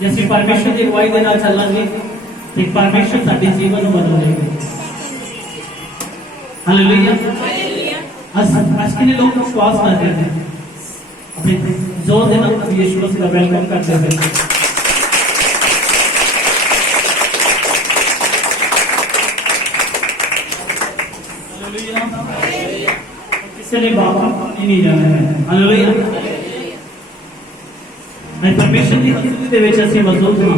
जैसे परमेश्वर की अगुवाई के नाल चलांगे तो परमेश्वर साडे जीवन को बदलेगा। हालेलुया। आज के लोग विश्वास करते हैं अपने जोर देना यीशु मसीह का वेलकम करते हैं। हालेलुया। किसी ने बाबा नहीं जाना है। हालेलुया। मैं परमेश्वर की हज़ूरी दे विच असीं मौजूद हां।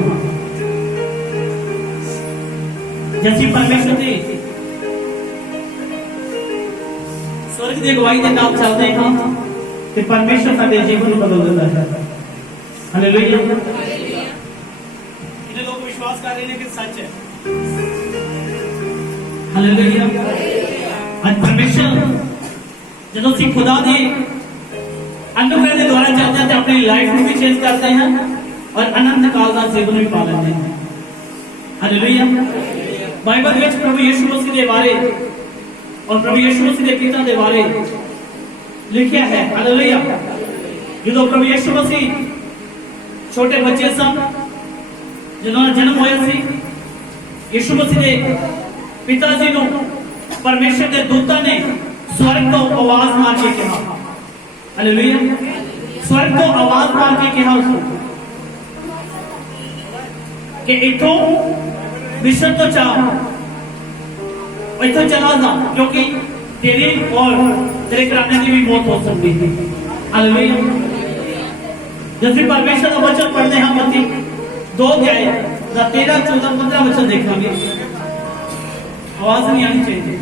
जैसी परमेश्वर की स्वर्ग की अगुवाई के नाम चलते हैं कि परमेश्वर साडे जीवन को बदल देता है। हालेलुया। इन्हें लोग विश्वास कर रहे हैं कि सच है। हालेलुया। आज परमेश्वर जब सी खुदा ने अनुग्रह के द्वारा चलते हैं अपनी लाइफ को भी चेंज करते हैं और अनंत काल का जीवन भी पा लेते हैं। हालेलुया। बाइबल में प्रभु यीशु मसीह के बारे और प्रभु यीशु मसीह के पिता के बारे लिखा है। हालेलुया। जो प्रभु यीशु मसीह छोटे बच्चे सन जिन्होंने जन्म होया सी यीशु मसीह के पिताजी को परमेश्वर के दूता ने स्वर्ग को आवाज मार के कहा। हालेलुया। स्वर्ग को आवाज मार के कहा उसको कि इथों विश्व तो चाह इथों चला जा क्योंकि तेरी और तेरे घराने की भी मौत हो सकती है। हालेलुया। जैसे परमेश्वर का वचन पढ़ने हम मत्ती 2 अध्याय 13, 14, 15 वचन देखेंगे। आवाज नहीं आनी चाहिए।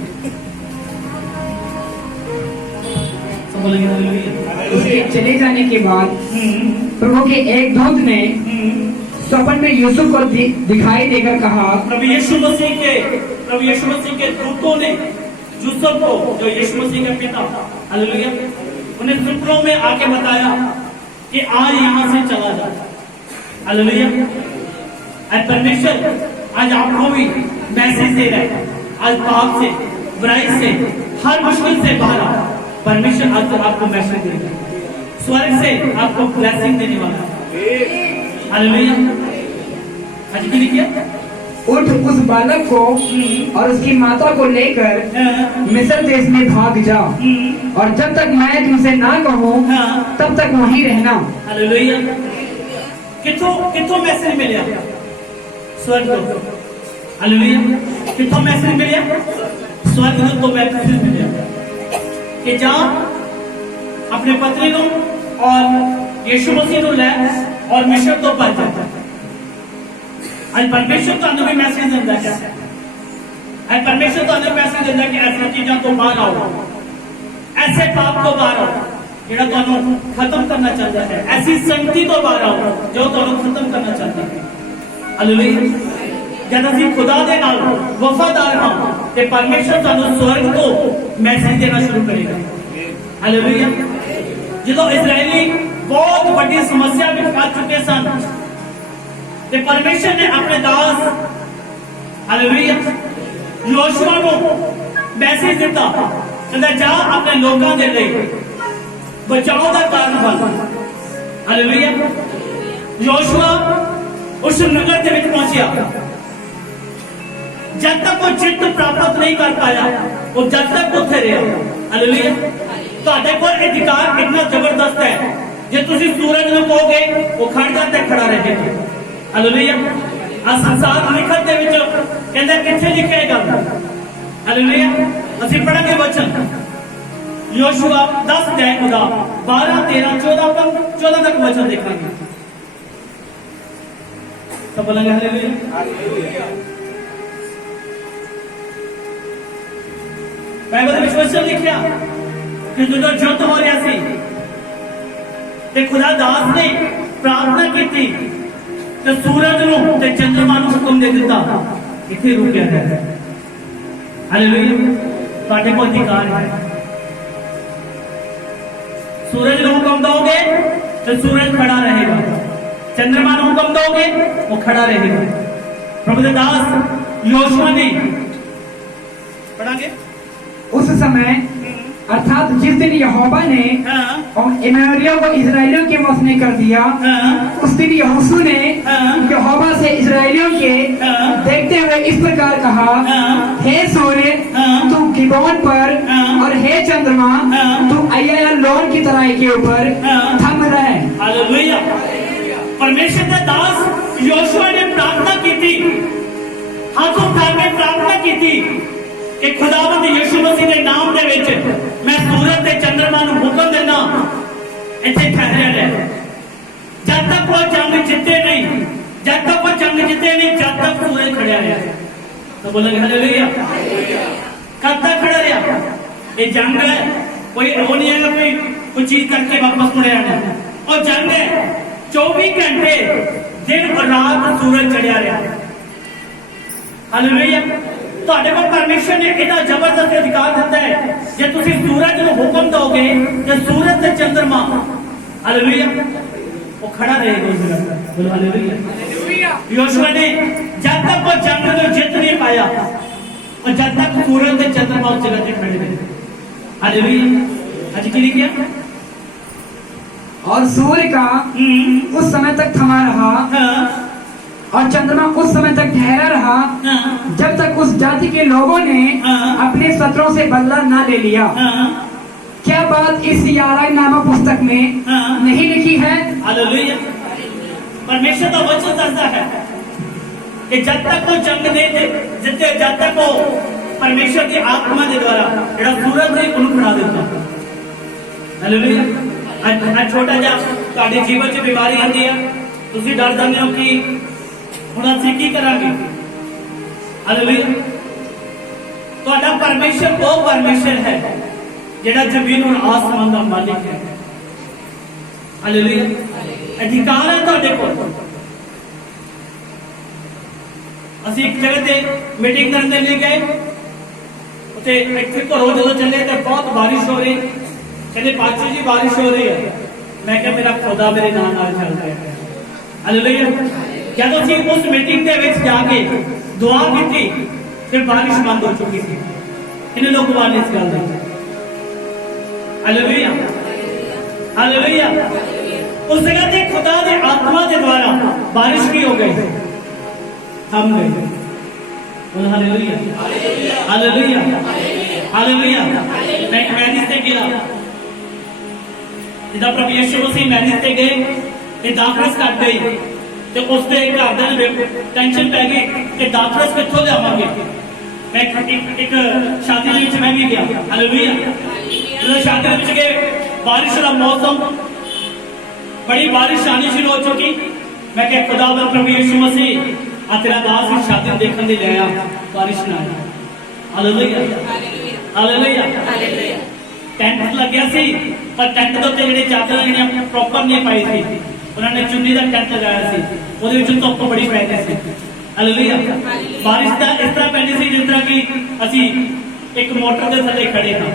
उसके चले जाने के बाद प्रभु के एक दूत ने स्वप्न में यूसुफ को दिखाई देकर कहा। प्रभु यीशु मसीह के दूतों ने यूसुफ को जो यीशु मसीह के पिता हालेलुया उन्हें सपनों में आके बताया कि आज यहाँ से चला जा। हालेलुया। आज परमेश्वर आज आपको भी मैसेज दे रहा है। आज पाप से बुराई से हर मुश्किल से बाहर आओ। परमेश्वर आज आपको मैसेज देगा। स्वर्ग से आपको ब्लेसिंग देने वाला है। हालेलुया। आज की लिखिए उठ उस बालक को और उसकी माता को लेकर मिस्र देश में भाग जा और जब तक मैं तुमसे ना कहूँ तब तक वहीं रहना। हालेलुया। किथों मैसेज मिले स्वर्ग को। हालेलुया। किथों मैसेज मिले स्वर्ग को मैसेज मिले कि जा अपने पत्नी को और यीशु मसीह को ले और मिस्र तो भज जा। आज परमेश्वर तुहानू भी मैसेज देता है। आज परमेश्वर तुहानू मैसेज देता है कि ऐसी चीजों तो बाहर आओ, ऐसे पाप तो बाहर आओ जेड़ा तुहानू खत्म करना चाहता है, ऐसी संगति तो बाहर आओ जो तुहानू खत्म करना चाहता है। हालेलुया। जब असीं खुदा दे नाल वफादार हां ते परमेश्वर तुहानू स्वर्ग को मैसेज देना शुरू करेगा। हालेलुया। जो इजरायली बहुत बड़ी समस्या में फंस चुके सन ते परमेश्वर ने अपने दास हालेलुया योशुआ को मैसेज दिता कहता जा अपने लोगों के लिए बचाव का कारण बन। हालेलुया। योशुआ उस नगर के विच पहुंचा जब तक वो जित प्राप्त नहीं कर पाया वो जब तक उत्थे रहा। हालेलुया। तुहाडे कोल अधिकार इतना जबरदस्त है जे तुसी सूरज को कहोगे वो खड़ जाता खड़ा रहेगा। हालेलुया। आ संसार लिखत दे विच कहंदा किथे लिखिਆ है गल। हालेलुया। ਅਸੀਂ पढ़ांगे वचन योशुआ 10 अध्याय 12, 13, 14 तक वचन देखेंगे। सब बोलेंगे हालेलुया। बाइबल में वचन लिखिया कि जो युद्ध हो रहा सी ते खुदा दास ने प्रार्थना की थी तो सूरज नु ते चंद्रमा नु हुक्म दे दिता इथे रुक गया है। हालेलुया। तुहाडे को अधिकार है। सूरज नु हुक्म दोगे तो सूरज खड़ा रहेगा, चंद्रमा नु हुक्म दोगे वो खड़ा रहेगा। प्रभु के दास योशुआ ने पढ़ांगे। उस समय अर्थात जिस दिन यहोवा ने इमोरियों को इजराइलियों के वश में कर दिया, उस दिन यहोशू ने यहोवा से इजराइलियों के देखते हुए इस प्रकार कहा, हे सूर्य तू गिबोन पर और हे चंद्रमा तू अय्यालोन की तराई के ऊपर थम रहे। हालेलुया। परमेश्वर का दास योशुआ ने प्रार्थना की थी, हाथों उठा के प्रार्थना की थी कि खुदावंद यीशु मसीह के नाम दे विच मैं सूरज ते चंद्रमा नूं हुक्म देना इत्थे ठहरिया रहे, जब तक वो जंग जिते नहीं, जब तक वो जंग जिते नहीं, जब तक सूरज खड़ा रहा। तो बोलेंगे हालेलुया। कब तक खड़ा रहा? ये जंग है, कोई वो नहीं है कोई चीज करके वापस मुड़े आना, और जंग है 24 घंटे दिन और रात सूरज चढ़िया रहा। हालेलुया। ਤੁਹਾਡੇ ਕੋਲ ਪਰਮੇਸ਼ਰ ਨੇ ਇਹਦਾ ਜ਼ਬਰਦਸਤ ਅਧਿਕਾਰ ਦਿੱਤਾ ਹੈ, ਜੇ ਤੁਸੀਂ ਸੂਰਜ ਨੂੰ ਹੁਕਮ ਦੋਗੇ ਤੇ ਸੂਰਜ ਤੇ ਚੰਦਰਮਾ ਹਾਲੇਲੂਇਆ ਉਹ ਖੜਾ ਰਹੇਗਾ ਉਸ ਜਗ੍ਹਾ। ਬੋਲੋ ਹਾਲੇਲੂਇਆ। ਯੋਸ਼ੂਆ ਨੇ ਜਦ ਤੱਕ ਉਹ ਜੰਗ ਨੂੰ ਜਿੱਤ ਨਹੀਂ ਪਾਇਆ और जब तक सूरज ਤੇ चंद्रमा उस जगह पे खड़े रहे। हालेलुया। आज के लिए क्या? और सूर्य का उस समय तक थमा रहा और चंद्रमा उस समय तक ठहरा रहा जब तक उस जाति के लोगों ने अपने शत्रुओं से बदला ना ले लिया। क्या बात इस याराग नामक पुस्तक में नहीं लिखी है? हालेलुया। परमेश्वर का वचन कहता है कि जब तक वो जंग नहीं जितने, जब तक वो परमेश्वर की आत्मा के द्वारा जेड़ा सूरज है उन्हें खड़ा देता। हालेलुया। आज छोटा जा ਤੁਹਾਡੇ ਜੀਵਨ 'ਚ ਬਿਮਾਰੀ ਆਉਂਦੀ ਹੈ, ਤੁਸੀਂ ਡਰ ਜਾਂਦੇ ਹੋ ਕਿ ਹੁਣ ਅਸੀਂ ਕੀ ਕਰਾਂਗੇ। ਹਾਲੇਲੂਇਆ। ਤੁਹਾਡਾ ਪਰਮੇਸ਼ਰ ਉਹ ਪਰਮੇਸ਼ਰ ਹੈ ਜਿਹੜਾ ਜ਼ਮੀਨ ਔਰ ਆਸਮਾਨ ਦਾ ਮਾਲਿਕ ਹੈ। ਹਾਲੇਲੂਇਆ। ਅਧਿਕਾਰ ਹੈ ਤੁਹਾਡੇ ਕੋਲ। ਅਸੀਂ ਇੱਕ ਜਗ੍ਹਾ ਤੇ ਮੀਟਿੰਗ ਕਰਨ ਦੇ ਲਈ ਗਏ, ਉੱਥੇ ਇੱਕ ਘਰੋਂ ਜਦੋਂ ਚੱਲੇ ਤੇ ਬਹੁਤ ਬਾਰਿਸ਼ ਹੋ ਰਹੀ, ਕਹਿੰਦੇ ਪਾਚੀ ਜੀ ਬਾਰਿਸ਼ ਹੋ ਰਹੀ ਹੈ। मैं क्या मेरा खुदा मेरे नाम नाल चल रहा है। हालेलुया। जब ਅਸੀਂ उस मीटिंग ਦੇ ਵਿੱਚ ਜਾ ਕੇ दुआ की फिर बारिश बंद हो चुकी थी। कितने लोग गवाह ने इस गल दी? हालेलुया। हालेलुया। उस जगह ते खुदा दे आत्मा के द्वारा बारिश भी हो गई, थम गई। बोल हालेलुया। हालेलुया। हालेलुया। मैं मैरिज से गया, जिदा प्रभु यीशु मसीह मैरिज से गए ते दाखरस कट गई ते उसते घरदे ने टेंशन पै गई कि दाखरस कित्थों लियावांगे। मैं एक शादी दे विच मैं भी गया। हालेलुया। जब शादी दे विच गए, बारिश का मौसम, बड़ी बारिश आनी शुरू हो चुकी। मैं क्या खुदावंद प्रभु यीशु मसीह आ तेरा दास की शादी देखने दे लिया, बारिश ना आई। हालेलुया। हालेलुया। टेंट लग गया सी, पर टेंट के उत्ते चादर प्रॉपर नहीं पाई थी, उन्होंने चुन्नी का टेंट लगाया सी, ਉਹਦੇ ਵਿੱਚ ਧੁੱਪ बड़ी पै रही सी। हालेलुया। बारिश का इस तरह पैनी सी जिस तरह कि ਅਸੀਂ एक मोटर के थले खड़े हाँ।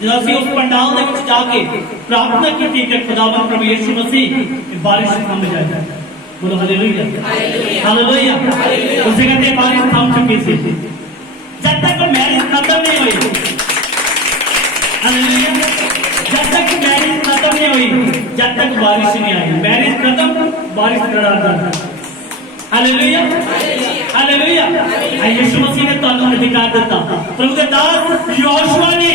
जब ਅਸੀਂ उस पंडाल ਦੇ ਵਿੱਚ ਜਾ ਕੇ प्रार्थना की कि खुदावंद प्रभु यीशु मसीह बारिश थम जाए। बोलो हालेलुया। हालेलुया। उस जगह पे बारिश थम चुकी थी। जब तक मैरिज खत्म नहीं हुई, जब तक मैरिज खत्म नहीं हुई, जब तक बारिश नहीं आई। मैरिज खत्म, बारिश करार। हालेलुया। हालेलुया। यीशु मसीह ने तुहानू अधिकार दिता। प्रभु के दास योशुआ ने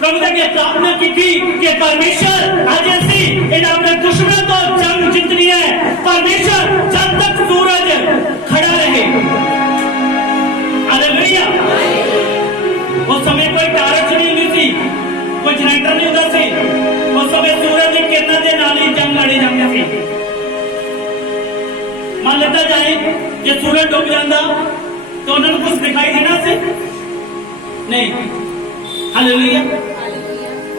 प्रभु के प्रार्थना की थी कि परमेश्वर आज ऐसी इन अपने दुश्मनों को जंग जीतनी है। परमेश्वर जब तक सूरज खड़ा रहे। हालेलुया। उस समय कोई टारच नहीं हुई थी, कोई जनरेटर नहीं होता सी। उस समय सूरज की किरणों के नाल ही जंग लड़ी जाती थी। मान लेता जाए कि सूरज डूब जाता तो उन्होंने कुछ दिखाई देना सी नहीं। हालेलुया।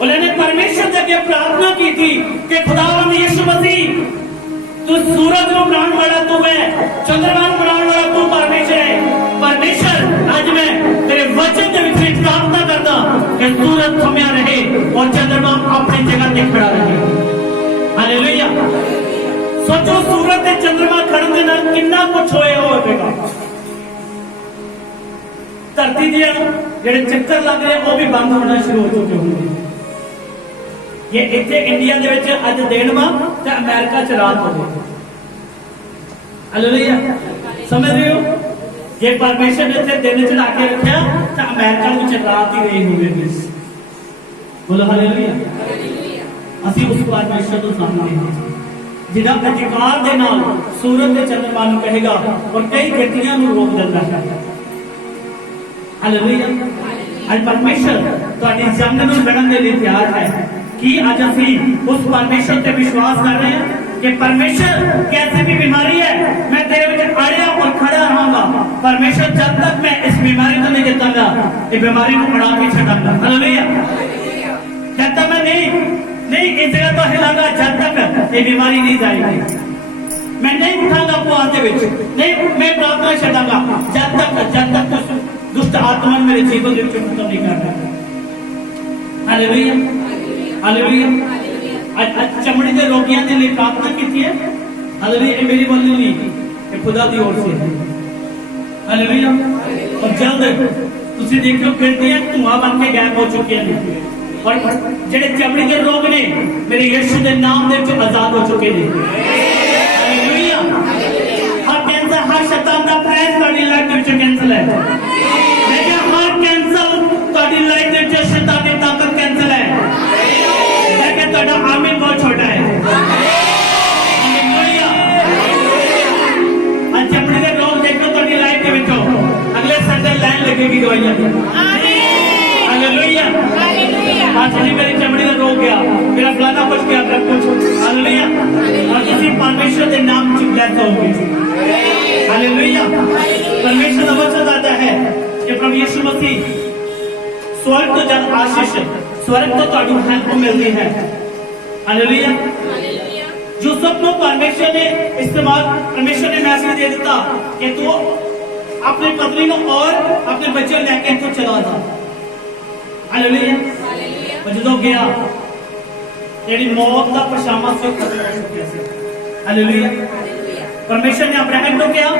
उन्होंने परमेश्वर से प्रार्थना की थी कि खुदावंद यीशु मसीह तू सूरज को बनाने वाला तू है, चंद्रमा को बनाने वाला तू परमेश्वर है। परमेश्वर आज मैं तेरे वचन के विषय प्रार्थना करता कि सूरज थम्या रहे और चंद्रमा अपनी जगह पे खड़ा रहे। हालेलुया। सोचो सूरज ते चंद्रमा खड़न दे नाल कितना कुछ होएगा होगा। धरती दे जेड़े चक्कर लग रहे वो भी बंद होना शुरू हो चुके होंगे। ये इतने इंडिया दे विच अज दिन वा ते अमेरिका च रात हो गई। हालेलुया, समझ रहे हो? जे परमेश्वर ने इतने दिन चढ़ा के रखा तो अमेरिका में रात ही रही होगी। बोलो हालेलुया। ਅਸੀਂ ਉਸ ਪਰਮੇਸ਼ਰ ਨੂੰ ਸਾਹਮਣੇ ਜਿਹੜਾ ਅਧਿਕਾਰ ਦੇ ਨਾਲ ਸੂਰਜ ਤੇ ਚੰਦਰਮਾ ਨੂੰ ਕਹੇਗਾ ਔਰ ਕਈ ਖੇਤੀਆਂ ਨੂੰ ਰੋਕ ਦਿੰਦਾ ਹੈ। ਹਾਲੇਲੂਇਆ। ਅੱਜ ਪਰਮੇਸ਼ਰ ਤੁਹਾਡੀ ਜੰਗ ਨੂੰ ਲੜਨ ਦੇ ਲਈ ਤਿਆਰ ਹੈ। कि आज ਅਸੀਂ उस परमेश्वर ਤੇ विश्वास कर रहे हैं कि परमेश्वर कैसी भी बीमारी है मैं तेरे विच अड़िया और खड़ा रहांगा। परमेश्वर जब तक मैं इस बीमारी को नहीं जितांगा ये बीमारी को उड़ा के छड़ांगा। हालेलुया। जब तक मैं नहीं इस जगह तो हिलांगा जब तक ये बीमारी नहीं जाएगी। मैं नहीं उठांगा पुआल दे विच, नहीं मैं प्रार्थना छड़ांगा जब तक दुष्ट आत्मा मेरे जीवन के विच खत्म नहीं करता। Hallelujah, hallelujah. आज चमड़ी के रोगियों के लिए प्रार्थना की है। हालेलुया, ये मेरी बोली नहीं, ये खुदा की ओर से है। हालेलुया। और जल्द तुसी देखो गिरदियां धुआं बन के गायब हो चुके हैं और जेडे चमड़ी के रोग ने मेरे यीशु के नाम दे विच आजाद हो चुके हैं। हालेलुया। हर कैंसर, हर शैतान का प्रयास ਤੁਹਾਡੀ ਲਾਈਫ ਦੇ ਵਿੱਚ ਕੈਂਸਲ ਹੈ। मैं क्या हर कैंसर ਤੁਹਾਡੀ ਲਾਈਫ ਦੇ ਵਿੱਚ शैतान की ताकत कैंसल है। मैं क्या ਤੁਹਾਡਾ आमीन बहुत छोटा है। हालेलुया। आज चमड़ी के रोग देखो ਤੁਹਾਡੀ ਲਾਈਫ ਦੇ ਵਿੱਚੋਂ अगले संडे लाइन लगेगी दवाइयां की। Hallelujah, hallelujah. आज नहीं मेरी चमड़ी का रोग गया, मेरा फलाना कुछ गया, मेरा कुछ। हालेलुया। और किसी परमेश्वर के नाम से ब्लेस होगी। हालेलुया। परमेश्वर का वचन आता है कि प्रभु यीशु मसीह स्वर्ग तो जब आशीष स्वर्ग तो ਤੁਹਾਡੀ हेल्प मिलती है। हालेलुया। जो सबको परमेश्वर ने इस्तेमाल, परमेश्वर ने मैसेज दे दिया कि तू अपनी पत्नी को और अपने बच्चे लेके तो चला जा। हालेलुया। और जो गया तेरी मौत का पशामा से हालेलुया। परमेश्वर ने अब्राहम को कहा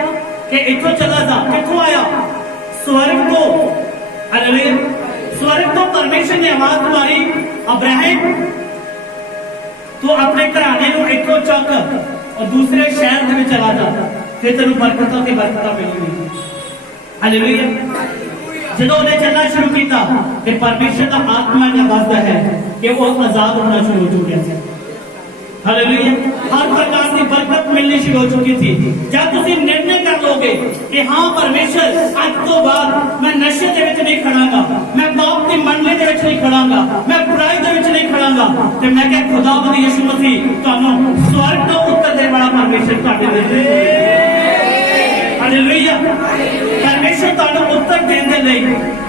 कि इथों चला जा। किथों आया? स्वर्ग को। हालेलुया। स्वर्ग को परमेश्वर ने आवाज मारी, अब्राहम तू अपने घराने को इथों चक और दूसरे शहर में चला जा, फिर तेन बरकतों की बरकत मिलेगी। हालेलुया। जो उन्हें चलना शुरू किया कि परमेश्वर का आत्मा ने दसदा है कि वो आजाद होना शुरू हो चुके थे। हालेलुया। हर प्रकार की बरकत मिलनी शुरू हो चुकी थी। जब तुम निर्णय कर लोगे कि हाँ परमेश्वर आज तो बाद मैं नशे के विच नहीं खड़ांगा, मैं पाप की मंडली के विच नहीं खड़ांगा, मैं बुराई के विच नहीं खड़ांगा, तो मैं क्या खुदावंद यीशु मसीह तुहानू स्वर्ग तो उत्तर देने वाला परमेश्वर तुहाडे दे। हालेलुया। परमेश्वर तुहानू उत्तर देने के लिए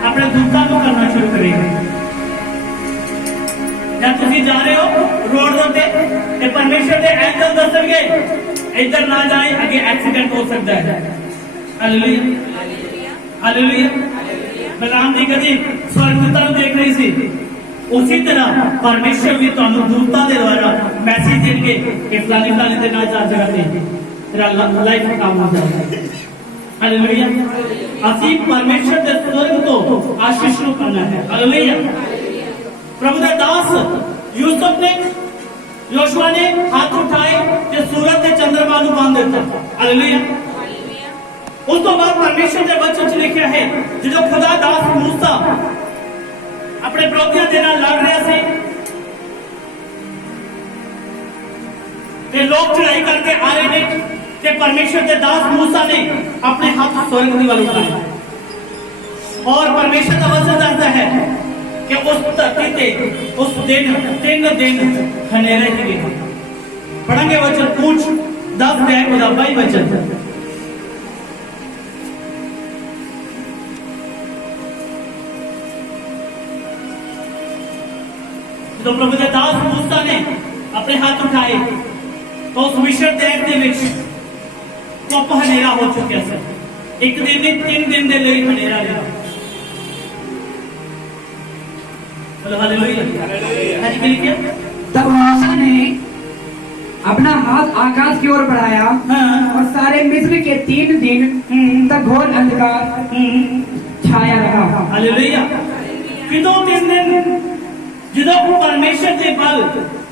अपने दूतां को करना शुरू करेगा। जब तुम जा रहे हो रोड ते परमेश्वर के एंगल दसणगे इधर ना जाए, आगे एक्सीडेंट हो सकता है। Hallelujah, hallelujah. बलराम जी कभी स्वर्गदूतां नूं देख रही थी, उसी तरह परमेश्वर भी तुहानू दूतां दे द्वारा मैसेज देंगे कि फलानी फलानी ते ना जा जगह ते तेरा लाइफ काम हो जाएगा। हालेलुया। असीं परमेश्वर के स्वर्ग तो आशीष नूं करना है। हालेलुया। प्रभु का दास यूसुफ ने, योशुआ ने हाथ उठाए कि सूरज के चंद्रमा को बांध देता। हालेलुया। उस तो बाद परमेश्वर के वचन च लिखा है जो खुदा दास मूसा अपने विरोधियों के नाल लड़ रहा सी ते लोग चढ़ाई करके आ रहे हैं कि परमेश्वर के दास मूसा ने अपने हाथ स्वर्ग की ओर उठाए और परमेश्वर का वचन दसदा है कि उस धरती ते उस दिन 3 दिन खनेरे ही गए। पढ़ेंगे वचन पूछ 10 अध्याय 22 वचन। तो प्रभु के दास मूसा ने अपने हाथ उठाए तो उस मिस्र देश के विच धुप हनेरा हो चुका है। एक दिन नहीं 3 दिन के लिए हनेरा रहा। तब मूसा ने अपना हाथ आकाश की ओर बढ़ाया और सारे मिस्र के 3 दिन तक घोर अंधकार छाया रहा। हालेलुया। कितों 3 दिन ਜਦੋਂ ਪਰਮੇਸ਼ਰ ਦੇ ਵੱਲ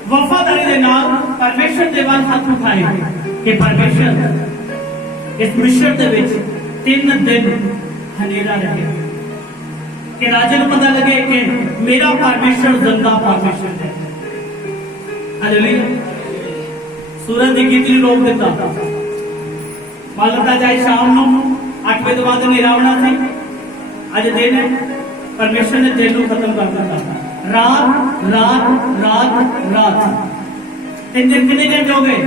ਵਫਾਦਾਰੀ ਦੇ ਨਾਲ ਪਰਮੇਸ਼ਰ ਦੇ ਵੱਲ ਹੱਥ ਉਠਾਏ ਕਿ ਪਰਮੇਸ਼ਰ ਇਸ ਮਿਸ਼ਰ ਦੇ ਵਿੱਚ 3 ਦਿਨ ਹਨੇਰਾ ਰਹੇ कि राजे को पता लगे कि मेरा परमेश्वर जिंदा परमेश्वर है। हालेलुया। सूरज की गिनती रोक देता मान लता जाए शाम को 8 बजे बाद हनेरा आना सी अज दिन है परमेश्वर ने दिन को खत्म कर दिता रात रात रात रात 3 दिन कितने घंटे हो गए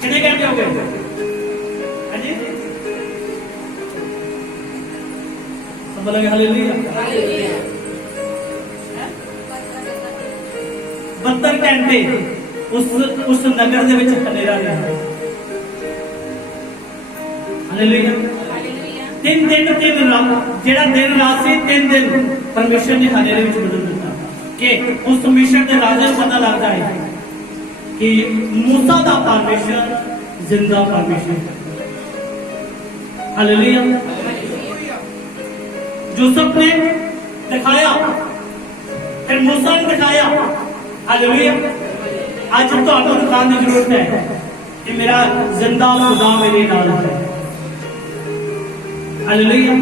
कितने घंटे हो गए हाजी हालेलुया 72 घंटे उस नगर दे विच हनेरा रहा हालेलुया 3 दिन 3 रात जेड़ा दिन रात से 3 दिन परमेश्वर ने हनेरे विच बदल दिता कि उस मिशन दे राजे को पता लगता है कि मूसा दा परमेश्वर जिंदा परमेश्वर हालेलुया यूसुफ ने दिखाया फिर मूसा ने दिखाया हालेलुया आज तो आपको दिखाने की जरूरत है कि मेरा जिंदा खुदा मेरे नाल है हालेलुया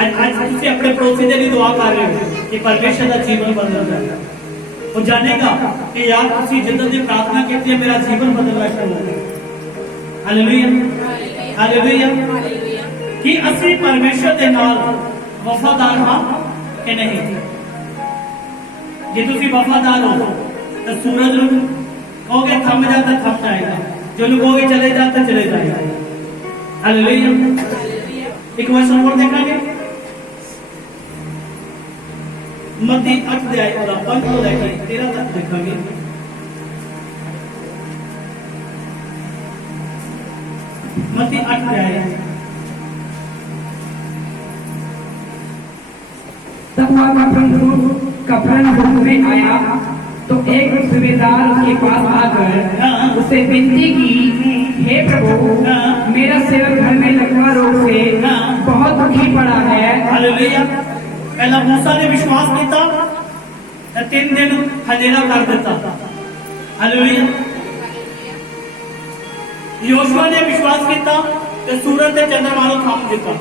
आज तुम अपने पड़ोसी के लिए दुआ कर रहे हो कि परमेश्वर का जीवन बदल जाए वो जानेगा कि यार तुम जिद्दत की प्रार्थना की है मेरा जीवन बदलना शुरू हो हालेलुया हालेलुया कि असली परमेश्वर के नाल वफादार हाँ कि नहीं जे तुसी वफादार हो तो सूरज कहोगे थम जा तो थम जाएगा जो कहोगे चले जा तो चले जाएगा हालेलुया एक वचन और देखेंगे मत्ती 8 अध्याय 5 को लेकर 13 तक देखेंगे मत्ती 8 अध्याय तब वह कफरनहूम में आया तो एक सूबेदार उसके पास आकर उससे विनती की हे प्रभु मेरा सेवक घर में लकवा रोग से बहुत दुखी पड़ा है हालेलुया पहला मूसा ने विश्वास किया 3 दिन हनेरा कर देता हालेलुया योशुआ ने विश्वास किया कि सूरज के चंद्रमा को थाम दिता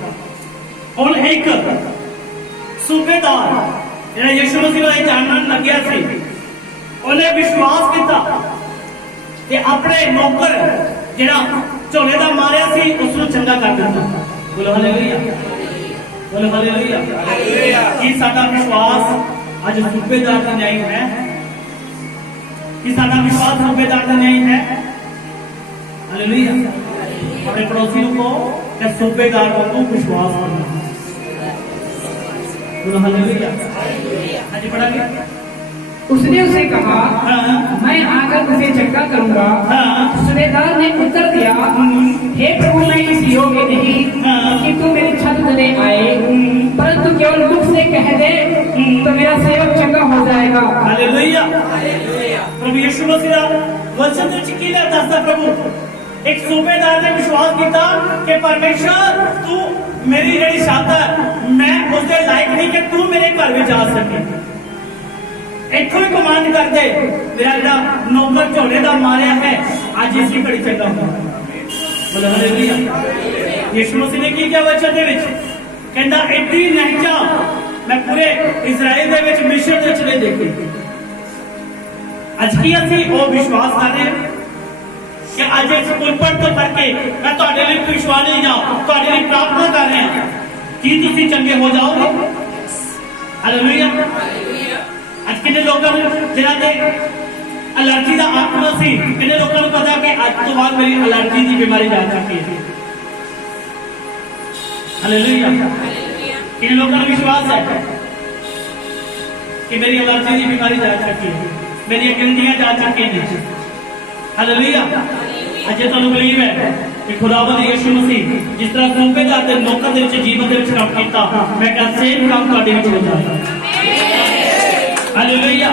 और एक सूबेदार ਜਿਹੜਾ ਯਿਸੂ ਮਸੀਹ ਨੂੰ ਜਾਣਨ ਲੱਗਿਆ ਸੀ ਉਹਨੇ ਵਿਸ਼ਵਾਸ ਕੀਤਾ ਕਿ ਆਪਣੇ ਨੌਕਰ ਜਿਹੜਾ ਝੋਲੇ ਦਾ ਮਾਰਿਆ ਸੀ ਉਸ ਨੂੰ ਚੰਗਾ ਕਰ ਦਿੱਤਾ ਬੋਲੋ ਹਾਲੇਲੂਇਆ ਬੋਲੋ ਹਾਲੇਲੂਇਆ ਹਾਲੇਲੂਇਆ ਕੀ ਸਾਡਾ ਵਿਸ਼ਵਾਸ ਅੱਜ ਸੂਬੇਦਾਰ ਦਾ ਨਹੀਂ ਹੈ ਕਿ ਸਾਡਾ ਵਿਸ਼ਵਾਸ ਸੂਬੇਦਾਰ ਦਾ ਨਹੀਂ ਹੈ ਹਾਲੇਲੂਇਆ ਆਪਣੇ ਪੜੋਸੀ ਨੂੰ ਕਹੋ ਕਿ ਸੂਬੇਦਾਰ ਨੂੰ ਵਿਸ਼ਵਾਸ ਕਰਨਾ उसने उसे कहा मैं आकर उसे चंगा करूंगा सूबेदार ने उत्तर दिया हे प्रभु मैं इस योग्य नहीं कि तू मेरी छत तले आए परंतु केवल मुख से कह दे तो मेरा सेवक चंगा हो जाएगा हालेलुया प्रभु यीशु मसीह वचन ਵਿੱਚ ਕੀ ਦੱਸਦਾ ਪ੍ਰਭੂ एक सूबेदार ने विश्वास किया कि परमेश्वर तू मेरी जेडी छत है मैं उसके लायक नहीं कि तू मेरे घर में जा सके इथों ही कमांड कर दे मेरा जेड़ा नौकर झोले का मारिया है आज इसी घड़ी चंगा हो बोलो हालेलुया यीशु मसीह ने की क्या वचन दे विच कहंदा एडी नहीं जा मैं पूरे इजराइल दे विच मिस्र दे चले देखे आज की असि वो विश्वास कर रहे हैं कि आज इस पुलपट तो करके मैं ਤੁਹਾਡੇ ਲਈ ਵਿਸ਼ਵਾਸ ਨਹੀਂ ਜਾ ਤੁਹਾਡੇ ਲਈ ਪ੍ਰਾਰਥਨਾ ਕਰ ਰਿਹਾ ਕਿ ਤੁਸੀਂ ਚੰਗੇ ਹੋ ਜਾਓਗੇ ਹਾਲੇਲੂਇਆ ਅੱਜ ਕਿੰਨੇ ਲੋਕਾਂ ਨੂੰ ਜਿਹੜਾ ਤੇ ਅਲਰਜੀ ਦਾ ਆਤਮਾ ਸੀ ਕਿੰਨੇ ਲੋਕਾਂ ਨੂੰ ਪਤਾ ਕਿ ਅੱਜ ਤੋਂ ਬਾਅਦ ਮੇਰੀ ਅਲਰਜੀ ਦੀ ਬਿਮਾਰੀ ਜਾ ਚੁੱਕੀ ਹੈ ਹਾਲੇਲੂਇਆ ਕਿੰਨੇ ਲੋਕਾਂ ਨੂੰ ਵਿਸ਼ਵਾਸ ਹੈ कि मेरी एलर्जी की बीमारी जा चुकी है मेरी गिल्टियां जा चुकी हैं हालेलुया अजे तुहानू बिलीव है कि खुदावंद यीशु मसीह जिस तरह सूबेदार दे नौकर दे विच जीवन दे विच काम कीता मैं कह सेम काम तुहाडे विच हो जाए हालेलुया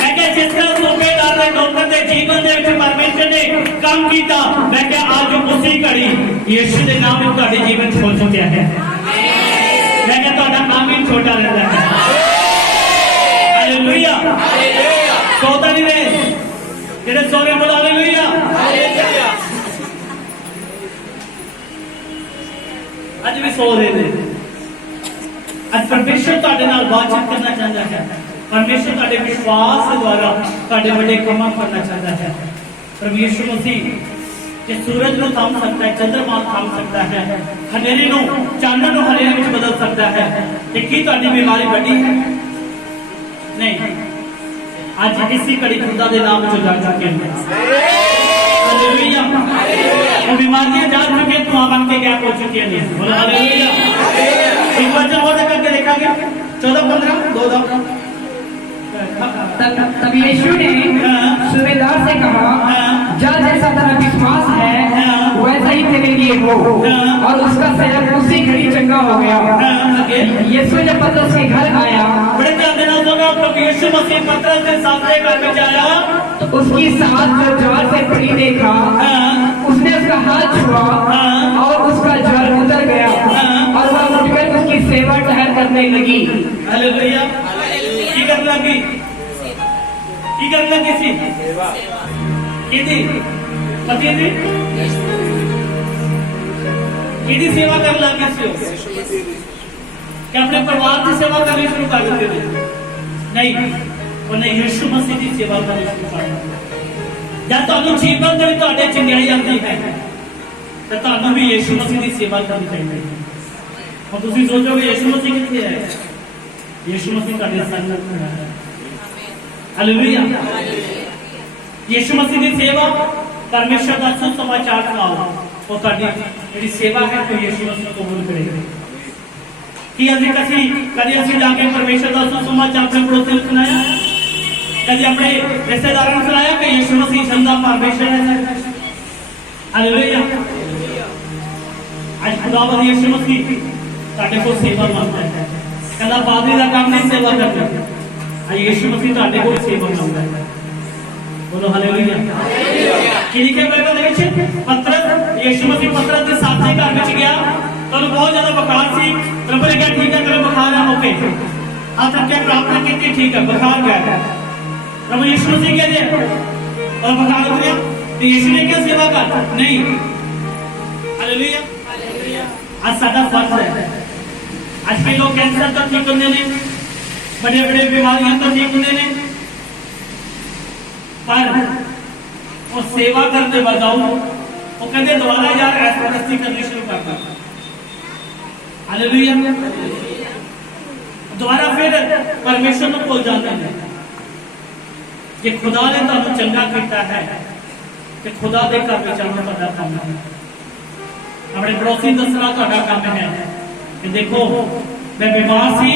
मैं कह जिस तरह सूबेदार दे नौकर दे जीवन दे विच परमेश्वर ने काम कीता मैं कह आज उसी घड़ी यीशु दे नाम में तुहाडे जीवन हो चुका है मैं क्या ਤੁਹਾਡਾ ਆਮੀਨ ਛੋਟਾ ਰਹਿੰਦਾ ਹੈ ਹਾਲੇਲੂਇਆ ਸੋਤਾ ਨਹੀਂ ਰਹੇ ਜਿਹੜੇ ਸੋਰੇ ਬੋਲ ਹਾਲੇਲੂਇਆ ਅੱਜ ਵੀ ਸੋ ਰਹੇ ਨੇ ਅੱਜ ਪਰਮੇਸ਼ਰ ਤੁਹਾਡੇ ਨਾਲ ਬਾਤਚੀਤ ਕਰਨਾ ਚਾਹੁੰਦਾ ਹੈ ਪਰਮੇਸ਼ਰ ਤੁਹਾਡੇ ਵਿਸ਼ਵਾਸ ਦੁਆਰਾ ਤੁਹਾਡੇ ਵੱਡੇ ਕੰਮਾਂ ਕਰਨਾ ਚਾਹੁੰਦਾ ਹੈ ਪਰਮੇਸ਼ਰ ਮਸੀਹ कि सूरज को थाम सकता है चंद्रमा थाम सकता है हनेरे नु चांदन नु हनेरे विच बदल सकता है ते की ਤੁਹਾਡੀ बीमारी बड़ी है नहीं आज इसी घड़ी खुदा दे नाम चो जा चुके हैं हालेलुया वो बीमारियां जा चुके हैं तुम बन के क्या हो चुकी हैं बोलो हालेलुया एक बार और करके देखेंगे 14-15 दो तब यीशु ने सूबेदार से कहा जा जैसा तेरा विश्वास है वैसा ही तेरे लिए हो और उसका शहर उसी घड़ी चंगा हो गया यीशु जब पतरस के घर आया बड़े ध्यान देना होगा प्रभु यीशु मसीह पतरस के सामने घर में जाया तो उसकी सांस जो ज्वर से पड़ी देखा उसने उसका हाथ छुआ और उसका ज्वर उतर गया और वह उठकर उसकी सेवा टहल करने लगी हालेलुया की करने लगी की करने लगी सी किदी पति दी किदी सेवा करने लगी सी कि अपने परिवार की सेवा करनी शुरू कर देते थे नहीं उन्हें यीशु मसीह की सेवा करनी शुरू कर दी जब ਤੁਹਾਨੂੰ ਜੀਵਨ ਦੇ ਵਿੱਚ ਤੁਹਾਡੇ ਚੰਗਿਆਈ ਆਉਂਦੀ ਹੈ ਤਾਂ ਤੁਹਾਨੂੰ ਵੀ ਯੀਸ਼ੂ ਮਸੀਹ ਦੀ ਸੇਵਾ ਕਰਨੀ ਚਾਹੀਦੀ ਹੈ ਹੁਣ ਤੁਸੀਂ ਸੋਚੋਗੇ ਯੀਸ਼ੂ ਮਸੀਹ ਕਿੱਥੇ ਹੈ ਯੀਸ਼ੂ ਮਸੀਹ ਤੁਹਾਡੇ ਸਾਹਮਣੇ ਖੜਾ ਹੈ हालेलुया यीशु मसीह की सेवा परमेश्वर का सुसमाचार सुनाओ और ਤੁਹਾਡੀ ਜਿਹੜੀ सेवा है तो यीशु मसीह को कबूल करेगी कि ਅਸੀਂ ਕਦੀ ਅਸੀਂ ਜਾ ਕੇ ਪਰਮੇਸ਼ਰ ਦਾ ਸੁਸਮਾਚਾਰ ਆਪਣੇ ਪੜੋਸੀ ਨੂੰ ਸੁਣਾਇਆ कभी अपने रिश्तेदारों ने सुनाया कि यीशु मसीह जिंदा परमेश्वर है हालेलुया आज खुदावंद यीशु मसीह ਤੁਹਾਡੇ ਕੋਲ सेवा ਮੰਗਦਾ ਹੈ ਕਹਿੰਦਾ ਬਾਦਰੀ ਦਾ ਕੰਮ ਨਹੀਂ सेवा ਕਰਦਾ आज यीशु मसीह ਤੁਹਾਡੇ ਕੋਲ सेवा ਮੰਗਦਾ ਹੈ बोलो हालेलुया कि लिखे बाइबल ਦੇ ਵਿੱਚ ਪਤਰਸ यीशु मसीह पतरस ਦੇ ਸਾਥੀ ਘਰ ਵਿੱਚ ਗਿਆ ਤੁਹਾਨੂੰ ਬਹੁਤ ਜ਼ਿਆਦਾ ਬੁਖਾਰ ਸੀ ਰੱਬ ਨੇ ਕਿਹਾ ਠੀਕ ਹੈ ਤੇਰਾ ਬੁਖਾਰ ਹੈ ਓਕੇ ਆਪ ਤੱਕ ਪ੍ਰਾਰਥਨਾ ਕੀਤੀ ਠੀਕ ਹੈ ਬੁਖਾਰ ਗਿਆ प्रभु यीशु मसीह के लिए और बता दो तो यीशु ने क्या सेवा कर नहीं हालेलुया आज सादा फर्ज है आज के लोग कैंसर तो ठीक होने ने बड़े बड़े बीमारियां तो ठीक होने ने पर वो सेवा करने बजाओ वो कहते दोबारा यार ऐशपरस्ती करनी शुरू कर दो हालेलुया दोबारा फिर परमेश्वर को भूल जाते हैं कि खुदा ने तुहानू चंगा किया है कि खुदा दे घर में चलना तुहाडा काम है अपने पड़ोसी दसना तुहाडा काम है कि देखो मैं बीमार सी